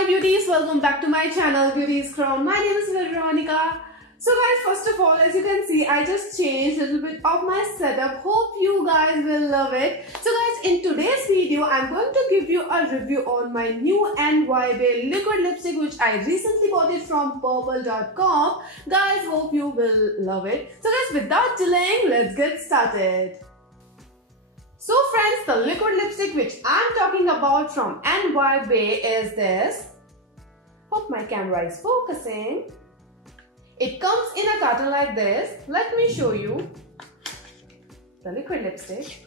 my beauties, welcome back to my channel Beauties Crown. My name is Veronica. So guys, first of all, as you can see, I just changed a little bit of my setup. Hope you guys will love it. So guys, in today's video, I'm going to give you a review on my new NY Bae Liquid Lipstick, which I recently bought it from purple.com. Guys, hope you will love it. So guys, without delaying, let's get started. So friends, the liquid lipstick which I'm talking about from NY Bae is this. Hope my camera is focusing. It comes in a carton like this. Let me show you the liquid lipstick.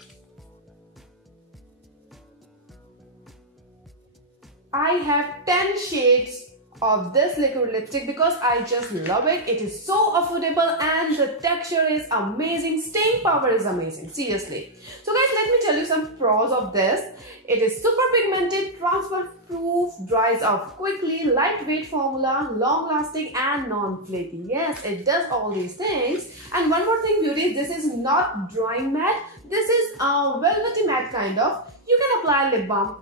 I have 10 shades of this liquid lipstick because I just love it. It is so affordable and the texture is amazing. Staying power is amazing, seriously. So guys, let me tell you some pros of this. It is super pigmented, transfer proof, dries off quickly, lightweight formula, long lasting and non-flaky. Yes, it does all these things. And one more thing, beauties, this is not drying matte. This is a velvety matte kind of. You can apply lip balm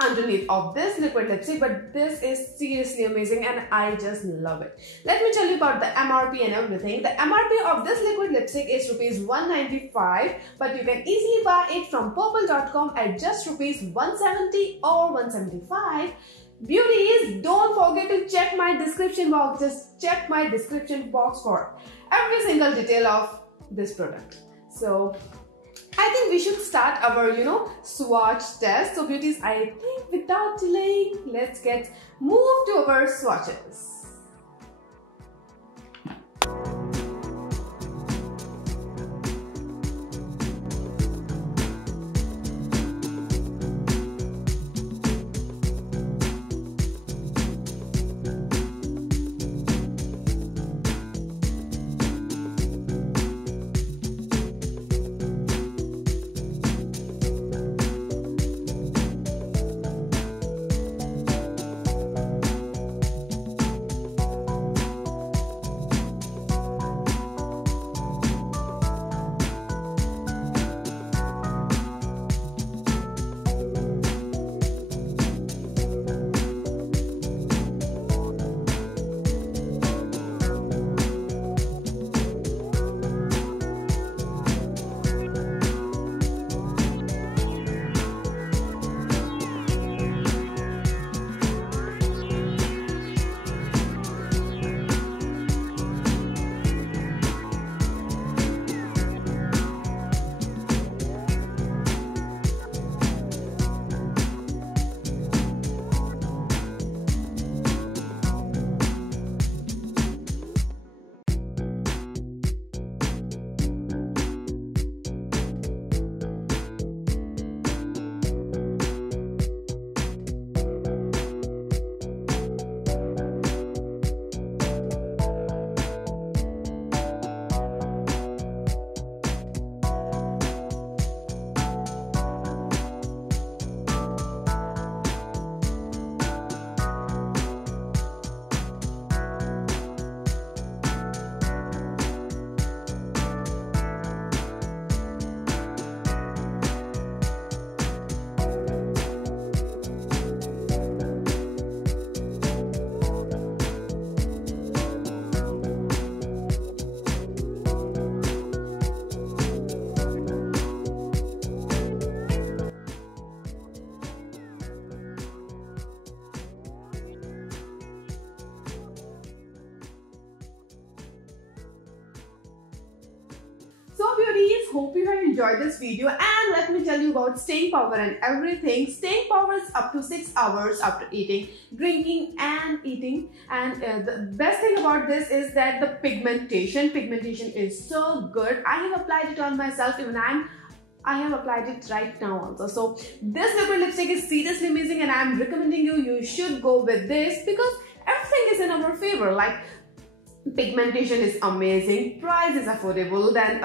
underneath of this liquid lipstick, but this is seriously amazing and I just love it. Let me tell you about the MRP and everything. The MRP of this liquid lipstick is rupees 195, but you can easily buy it from purple.com at just rupees 170 or 175. Beauties, don't forget to check my description box. Just check my description box for every single detail of this product. So I think we should start our, swatch test. So beauties, I think without delaying, let's move to our swatches. So beauties, hope you have enjoyed this video, and let me tell you about staying power and everything. Staying power is up to 6 hours after eating, drinking and eating. And the best thing about this is that the pigmentation is so good. I have applied it on myself, even I have applied it right now also. So this liquid lipstick is seriously amazing and I am recommending you should go with this because everything is in our favor. Like, pigmentation is amazing, price is affordable, then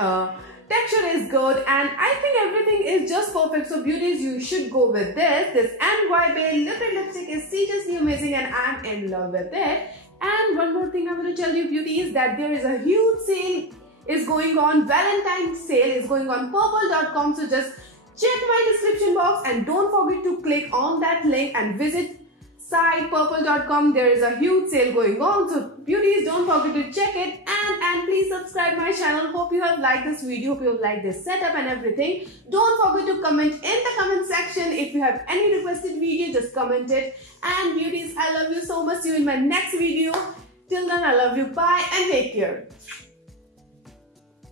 texture is good, and I think everything is just perfect. So beauties, you should go with this. This NY Bae liquid lipstick is seriously amazing and I'm in love with it. And one more thing I want to tell you, beauties, that there is a huge sale is going on. Valentine's sale is going on purple.com. So just check my description box and don't forget to click on that link and visit site purple.com. There is a huge sale going on, so beauties, don't forget to check it, and please subscribe my channel. Hope you have liked this video, hope you have liked this setup and everything. Don't forget to comment in the comment section. If you have any requested video, just comment it. And beauties, I love you so much. See you in my next video. Till then, I love you. Bye and take care.